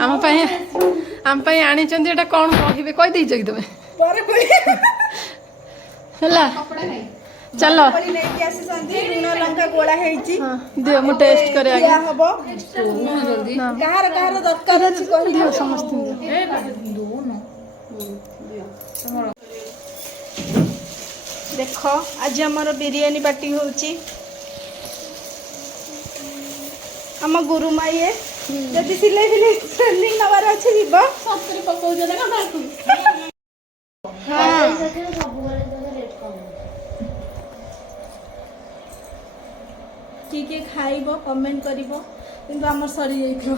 आम आनी कौन कहे कही देच कि तुम चल लुण लंका गोला दियो मु टेस्ट करे दरकार अछि दियो समस्त देख आज आमर बिरियानी पार्टी होची आम गुरुमा ये जदि सिलाई फिलाई ट्रेनिंग नबार अच्छे जीव किए खाइब कमेंट करिब किंतु आम सरी जाइथिबो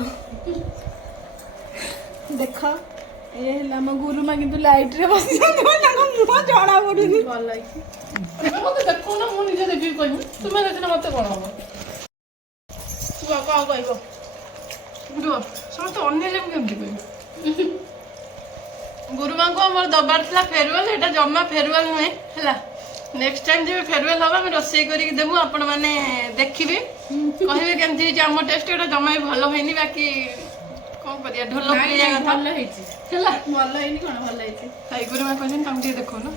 देख ये आम गुरुमा किंतु लाइट रे बसी मुह जना पड़ुनी भल मत देखो ना मुझे देखिए कह तुम्हें देखना मत कौन हम तू कौन कह समस्त अनेले केमती कह गुरुमा को आम दबार था फेरवेल यहाँ जमा फेरवेल नुहे है नेक्स्ट टाइम जब फेरवेल हम आम रोसे करके देवु आपण मैंने देखिए कहे केमती आम टेस्ट यहाँ जमा भी भल है बाकी कौन करिया ढोल भल गुरुमा कहते तुम टे देख ना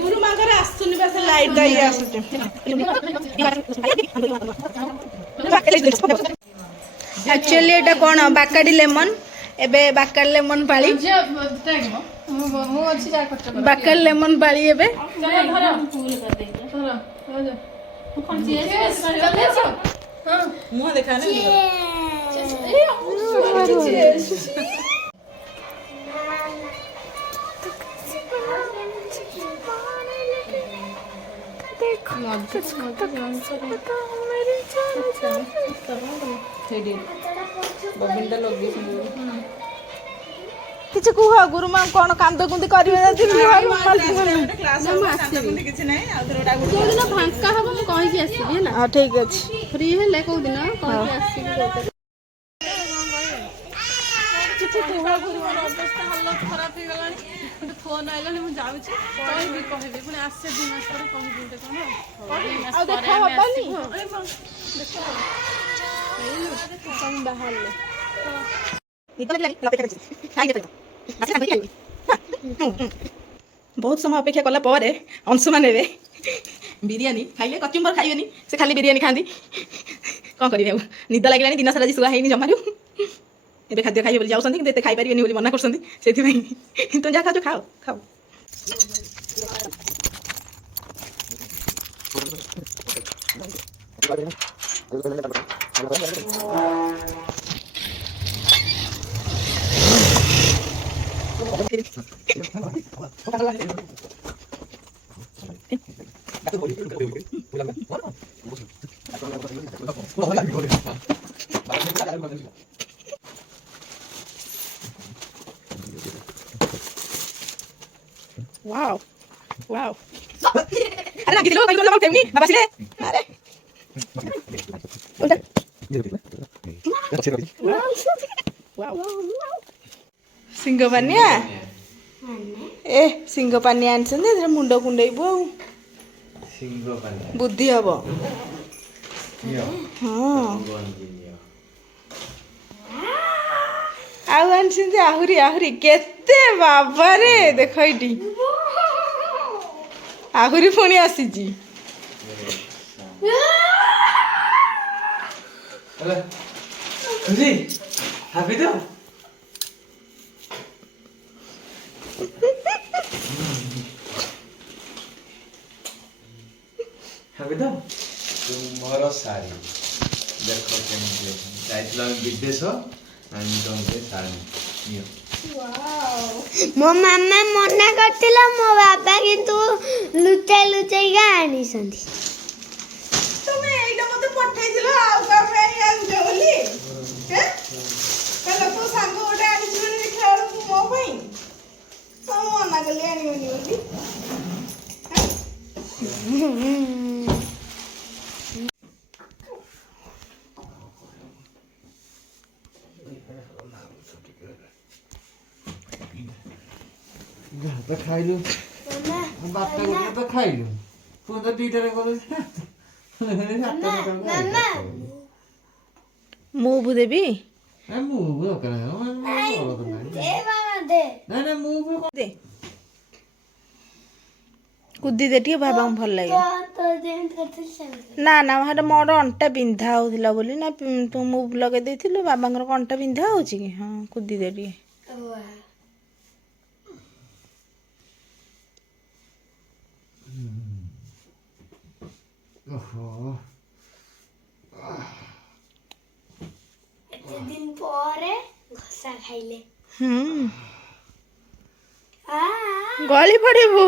गुरुमा आसुनि बस लाइट दाई आसुचे एक्चुअली एटा कोन बाकाडी लेमन एबे बाकाडी लेमन पाली बाकाडी लेमन पाली एबे मुंह देखा ना किछ कुह गुरुमा कौन कांद कुंदी करिवे फांका हम कहीं आसबि है हां ठीक अछि फ्री हेले को दिन कहीं आसबि अवस्था हालत खराब हो गला फोन आइला मुझे कहबी पुणी आसे 2 मास पर बहुत समय अपेक्षा कला पर अंश मान बिरियानी खाइले कचुम्बर खाइबेनी से खाली बिरियानी खाती कौन करेंगे निद लगे दिन सारा शुआ है जमारू ए खाद्य खाइबे बोली जाउछन्ती कि खाई पारिबेनी बोली मना करछन्ती सेति भाई तुम जा खाओ खाओ खाओ वाओ वाओ अरे ना किलो भाई बोला मत नहीं बाबा सिले अरे उल्टा वाओ सिंगपानिया ए सिंगपानिया आनछन दे मुंड कुंडैबो सिंगपानिया बुद्धि हबो हां आउ आनछन दे आहुरी आहुरी केते बाबा रे देखो इटी आहुरी पुणी आसी जी हेलो खुशी हैप्पी तो हैप्पी तो तुम्हारा साड़ी देखो केमती जाइतला विदेश आणि तुमके साड़ी नियो मो मामा मना करथिला मो बाबा किंतु लुचाई लुचाई आनी संदी तुमे एटा मते पठाई दिलो आ का पे आन जोली हैं कला तो सांग ओटा आनी जोली देखला मो पई तो मना गले आनी होनी बोली तो खाइलु बापटा गोटे तो खाइलु तू तो दीटारे करू मामा मुव देबी ମୁଭ୍ ଦରକାର ନାହିଁ ଦେ ମାମା ଦେ। ନାଇଁ ମୁଭ୍ ଦେ କୁଦି ଦେ ଟିକେ ବାବାଙ୍କୁ ଭଲ ଲାଗେ। ତ ଯେମିତି କରିଥିଲି ସେମିତି। ନା ନା ହେଟା ମୋର ଅଣ୍ଟା ବିନ୍ଧା ହଉଥିଲା ବୋଲି ନା ତୁ ମୁଭ୍ ଲଗେଇ ଦେଇଥିଲୁ। ବାବାଙ୍କର କ'ଣ ଅଣ୍ଟା ବିନ୍ଧା ହଉଛି କି? ହଁ କୁଦି ଦେ ଟିକେ। ଓହୋ ଏତେ ଦିନ ପରେ ଘଷା ଖାଇଲେ। ଗଳି ପଡ଼ିବୁ।